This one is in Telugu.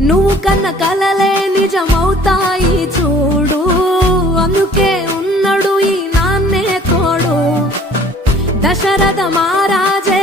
నువ్వు కన్న కలలే నిజమవుతాయి చూడు, అందుకే ఉన్నాడు ఈ నాన్నే తోడు. దశరథ మహారాజే